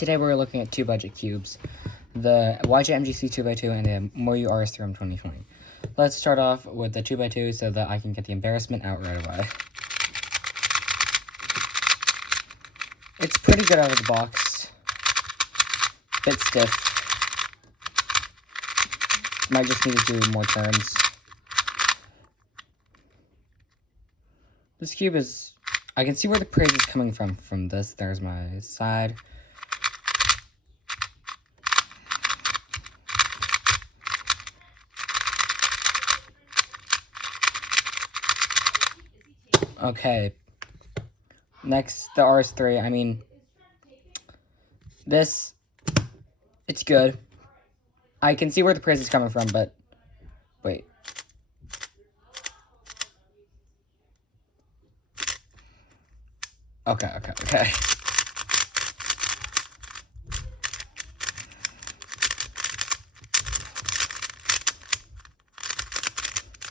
Today we're looking at two budget cubes, the YJ MGC 2x2 and the Moyu RS3 2020. Let's start off with the 2x2 so that I can get the embarrassment out right away. It's pretty good out of the box. Bit stiff. Might just need to do more turns. This cube is... I can see where the praise is coming from this. There's my side. Okay. Next, the RS3. I mean, this, it's good. I can see where the praise is coming from, but wait. Okay.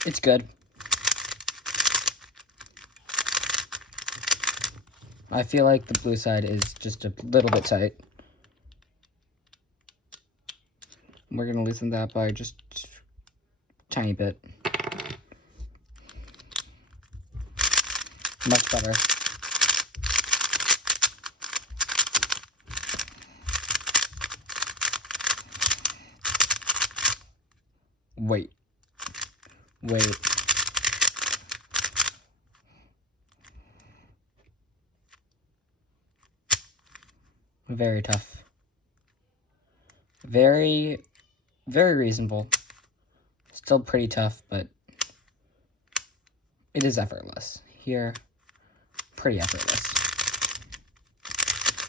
It's good. I feel like the blue side is just a little bit tight. We're going to loosen that by just a tiny bit. Much better. Wait. Very tough. Very reasonable. Still pretty tough, but it is effortless. Here, pretty effortless.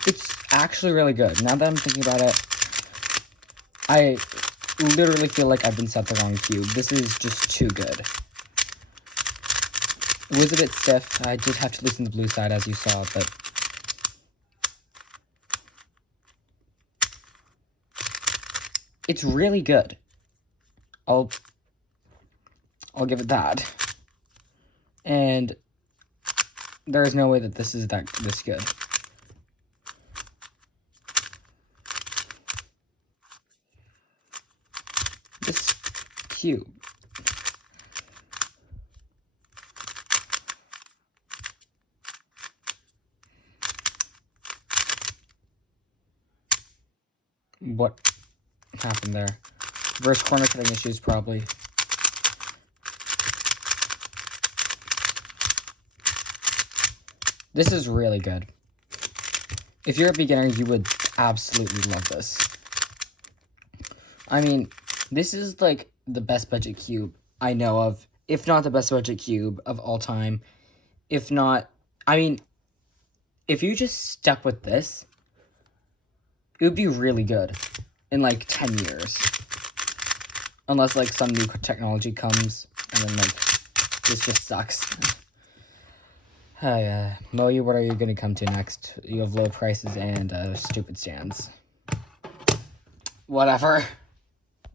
It's actually really good. Now that I'm thinking about it, I literally feel like I've been set the wrong cube. This is just too good. It was a bit stiff. I did have to loosen the blue side, as you saw, but it's really good. I'll give it that. And there is no way that this is this good. This cube. What happened there? Reverse corner cutting issues, probably. This is really good. If you're a beginner, you would absolutely love this. I mean, this is like the best budget cube I know of, if not the best budget cube of all time. If not, I mean, if you just stuck with this, it would be really good in like 10 years. Unless like some new technology comes and then like this just sucks. Hi, Moyu, what are you gonna come to next? You have low prices and stupid stands. Whatever.